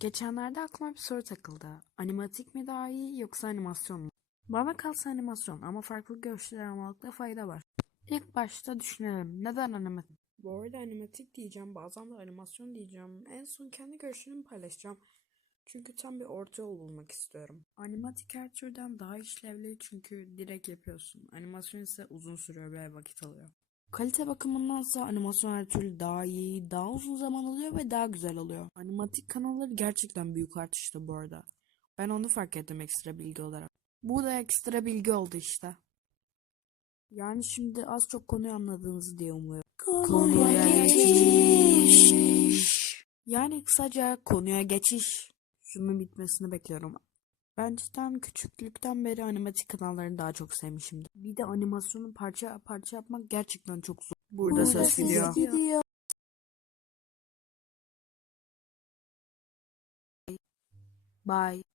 Geçenlerde aklıma bir soru takıldı. Animatik mi daha iyi yoksa animasyon mu? Bana kalsa animasyon ama farklı görüşler almakta fayda var. İlk başta düşünelim. Neden animatik? Bu arada animatik diyeceğim, bazen de animasyon diyeceğim. En son kendi görüşlerimi paylaşacağım. Çünkü tam bir orta yol bulmak istiyorum. Animatik her türden daha işlevli çünkü direkt yapıyorsun. Animasyon ise uzun sürüyor ve vakit alıyor. Kalite bakımındansa animasyon her türlü daha iyi, daha uzun zaman alıyor ve daha güzel oluyor. Animatik kanalları gerçekten büyük artışta bu arada. Ben onu fark ettim ekstra bilgi olarak. Bu da ekstra bilgi oldu işte. Yani şimdi az çok konuyu anladığınızı diye umuyorum. Konuya geçiş. Yani kısaca konuya geçiş. Şunun bitmesini bekliyorum. Ben cidden küçüklükten beri animatik kanallarını daha çok sevmişimdir. Bir de animasyonu parça parça yapmak gerçekten çok zor. Burada ses gidiyor. Bye.